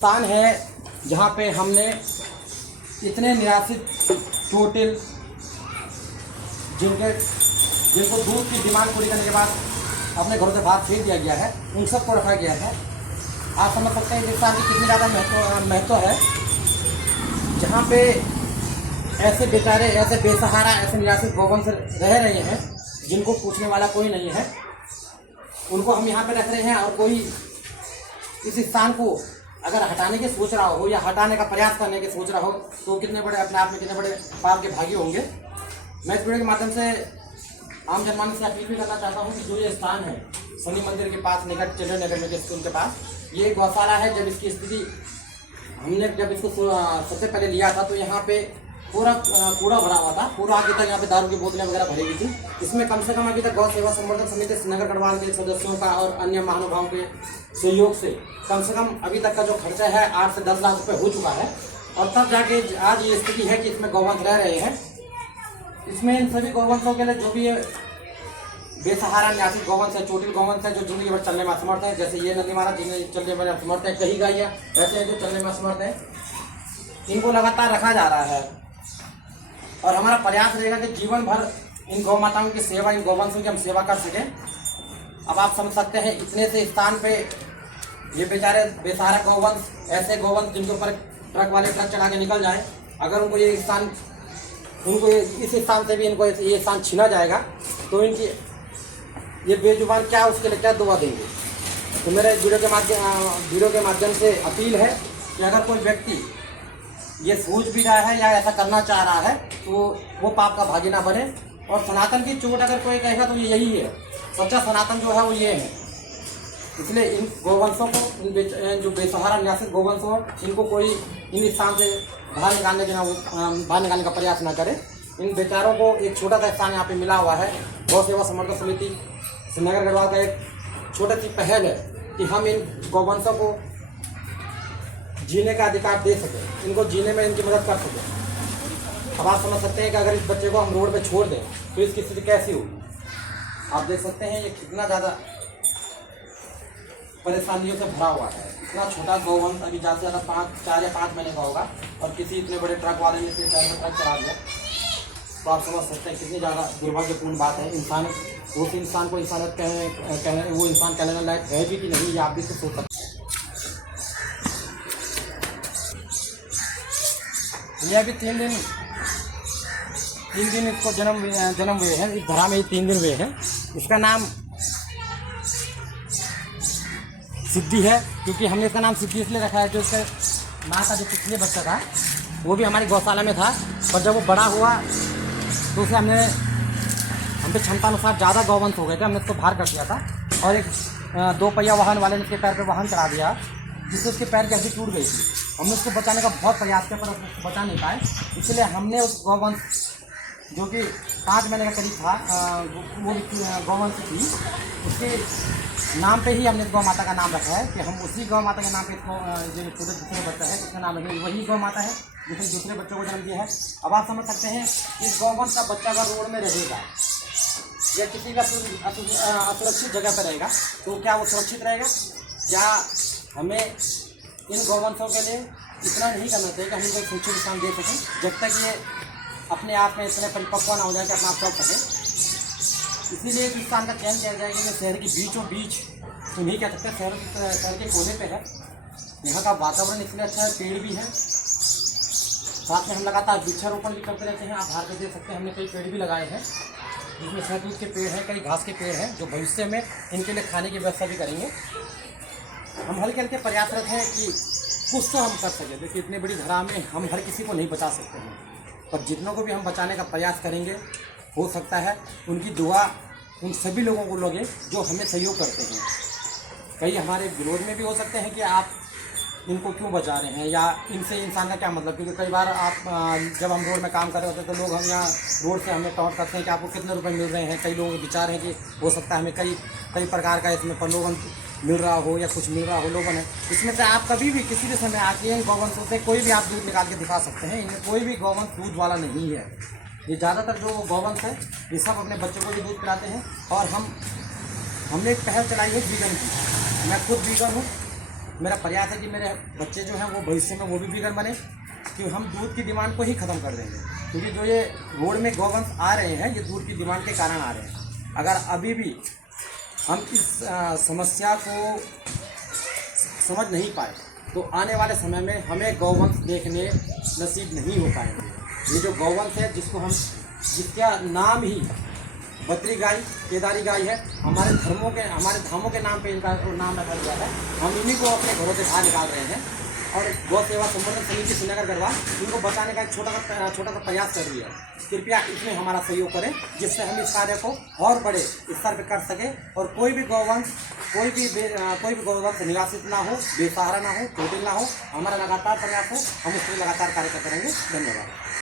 स्थान है जहाँ पे हमने इतने निराश्रित चोटिल जिनको दूध की डिमांड पूरी करने के बाद अपने घरों से बाहर फेंक दिया गया है, उन सबको रखा गया है। आप समझ सकते हैं कि स्थान की कितनी ज़्यादा महत्व है, जहाँ पे ऐसे बेचारे, ऐसे बेसहारा, ऐसे निराश्रित गौवंश रह रहे हैं जिनको पूछने वाला कोई नहीं है। उनको हम यहाँ पे रख रहे हैं और कोई इस स्थान को अगर हटाने की सोच रहा हो या हटाने का प्रयास करने की सोच रहा हो तो कितने बड़े अपने आप में कितने बड़े पाप के भागी होंगे। मैं इस वीडियो के माध्यम से आम जनमानस से अपील भी करना चाहता हूँ कि जो ये स्थान है शनि मंदिर के पास निकट चिल्ड्रन नगर में स्कूल के पास, ये गौशाला है। जब इसकी स्थिति हमने जब इसको सबसे पहले लिया था तो यहाँ पे पूरा कूड़ा भरा हुआ था, पूरा आगे तक यहाँ पे दारू की बोतलें वगैरह भरी हुई थी। इसमें कम से कम अभी तक गौ सेवा संवर्धन समिति नगर गढ़वाल के सदस्यों का और अन्य महानुभावों के सहयोग से कम अभी तक का जो खर्चा है 8 से 10 लाख रुपए हो चुका है। और तब जाके आज ये स्थिति है कि इसमें गौवंश रह रहे हैं। इसमें इन सभी गौवंशों के लिए जो भी बेसहारा निराश्रित गौवंश है, चोटिल गौवंश है, जो जिंदगी भर चलने में असमर्थ है, जैसे ये नदी महाराज जिन्हें चलने में असमर्थ है, कई गायियाँ ऐसे हैं जो चलने में असमर्थ है, इनको लगातार रखा जा रहा है। और हमारा प्रयास रहेगा कि जीवन भर इन गौ माताओं की सेवा, इन गौवंशों की हम सेवा कर सकें। अब आप समझ सकते हैं इतने से स्थान पे ये बेचारे बेसहारा गौवंश, ऐसे गौवंश जिनके ऊपर ट्रक वाले ट्रक चढ़ा के निकल जाए, अगर उनको ये स्थान, उनको इस स्थान से भी इनको ये स्थान छीना जाएगा तो इनकी ये बेजुबान क्या उसके लिए क्या दुआ देंगे। तो मेरे वीडियो के माध्यम से अपील है कि अगर कोई व्यक्ति ये सोच भी रहा है या ऐसा करना चाह रहा है तो वो पाप का भागी ना बने। और सनातन की चोट अगर कोई कहेगा तो ये यही है, सच्चा सनातन जो है वो ये है। इसलिए इन गौवंशों को, इन जो बेसहारा निराश्रित गौवंश हो, इनको कोई इन स्थान से बाहर निकालने का प्रयास ना करे। इन बेचारों को एक छोटा सा स्थान यहाँ पे मिला हुआ है। गौ सेवा संवर्धन समिति नगर गढ़वाल का एक छोटी सी पहल है कि हम इन गौवंशों को जीने का अधिकार दे सकें, इनको जीने में इनकी मदद कर सकें। अब आप समझ सकते हैं कि अगर इस बच्चे को हम रोड पे छोड़ दें तो इसकी स्थिति कैसी होगी। आप देख सकते हैं ये कितना ज़्यादा परेशानियों से भरा हुआ है। इतना छोटा गौवंश अभी ज़्यादा से ज़्यादा 4 या 5 महीने का होगा और किसी इतने बड़े ट्रक वाले ने सिर्फ ट्रक चला दिया। तो आप समझ सकते हैं कितनी ज़्यादा दुर्भाग्यपूर्ण बात है। इंसान, उस इंसान को इंसानियत कहने वो इंसान कहने लायक है भी कि नहीं, ये आप भी तो सोच सकते हैं। ये अभी 3 दिन इसको जन्म हुए हैं, इस धरा में ही 3 दिन हुए हैं। इसका नाम सिद्धि है, क्योंकि हमने इसका नाम सिद्धि इसलिए रखा है जो इसके माँ का जो पिछले बच्चा था वो भी हमारी गौशाला में था, पर जब वो बड़ा हुआ तो उसे हम पे क्षमता अनुसार ज़्यादा गौवंश हो गए थे, हमने उसको बाहर कर दिया था और एक 2 पहिया वाहन वाले ने उसके पैर पर वाहन चढ़ा दिया, जिससे उसके पैर की हड्डी टूट गई थी। हमने उसको बचाने का बहुत प्रयास किया पर उसको बचा नहीं पाए। इसलिए हमने उस गौवंश जो कि 5 महीने का करीब था, वो गौवंश थी, उसके नाम पे ही हमने गौ माता का नाम रखा है कि हम उसी गौ माता के नाम पे इसको, जो दूसरे बच्चा है उसका नाम रखें, वही गौ माता है जिसने दूसरे बच्चों को जन्म दिया है। अब आप समझ सकते हैं इस गौवंश का बच्चा अगर रोड में रहेगा या किसी का असुरक्षित जगह पर रहेगा तो क्या वो सुरक्षित रहेगा? क्या हमें इन गौवंशों के लिए इतना नहीं करना चाहिए कि हम इनको सुरक्षित स्थान दे सकें जब तक ये अपने आप में इतने परिपक्व ना हो जाए कि अपना आप चल सकें। इसीलिए इस स्थान का चयन किया जाएगा कि शहर की बीचों बीच तो नहीं कह सकते, शहर के कोने पे है। यहाँ का वातावरण इसलिए अच्छा है, पेड़ भी है, साथ में हम लगातार वृक्षारोपण भी करते रहते हैं। आप बाहर पे देख सकते हैं हमने कई पेड़ भी लगाए हैं, जिसमें शहतूत के पेड़ हैं, कई घास के पेड़ हैं, जो भविष्य में इनके लिए खाने की व्यवस्था भी करेंगे। हम हल्के प्रयासरत हैं कि कुछ तो हम कर सकें। देखिए इतनी बड़ी धरा में हम हर किसी को नहीं बचा सकते हैं, पर जितनों को भी हम बचाने का प्रयास करेंगे, हो सकता है उनकी दुआ उन सभी लोगों को लगे जो हमें सहयोग करते हैं। कई हमारे विरोध में भी हो सकते हैं कि आप इनको क्यों बचा रहे हैं या इनसे इंसान का क्या मतलब, क्योंकि कई बार आप जब हम रोड में काम कर रहे होते हैं तो लोग हम यहाँ रोड से हमें टॉन्ट करते हैं कि आपको कितने रुपए मिल रहे हैं। कई लोगों के विचार हैं कि हो सकता है हमें कई प्रकार का इसमें प्रलोभन मिल रहा हो या कुछ मिल रहा हो लोगों ने। इसमें से आप कभी भी किसी भी समय आके इन गौवंशों से कोई भी आप दूध निकाल के दिखा सकते हैं। इनमें कोई भी गौवंश दूध वाला नहीं है। ये ज़्यादातर जो गौवंश है ये सब अपने बच्चों को भी दूध पिलाते हैं। और हमने एक पहल चलाई है वीगन की। मैं खुद वीगन हूँ मेरा प्रयास है कि मेरे बच्चे जो हैं वो भविष्य में वो भी वीगन बने, कि हम दूध की डिमांड को ही ख़त्म कर देंगे। क्योंकि जो ये रोड में गौवंश आ रहे हैं ये दूध की डिमांड के कारण आ रहे हैं। अगर अभी भी हम इस समस्या को समझ नहीं पाए तो आने वाले समय में हमें गौवंश देखने नसीब नहीं हो पाएंगे। ये जो गौवंश है जिसका नाम ही बद्री गाय, केदारी गाय है, हमारे धामों के नाम पे इनका नाम रखा गया है। हम इन्हीं को अपने घरों से बाहर निकाल रहे हैं और गौ सेवा संवर्धन समिति श्रीनगर गढ़वाल इनको बताने का एक छोटा सा प्रयास कर रही है। कृपया इसमें हमारा सहयोग करें जिससे हम इस कार्य को और बड़े स्तर पर कर सकें और कोई भी गौवंश निराश्रित ना हो, बेसहारा ना हो, चोटिल ना हो। हमारा लगातार प्रयास है, हम उस पर लगातार कार्य करते रहेंगे। धन्यवाद।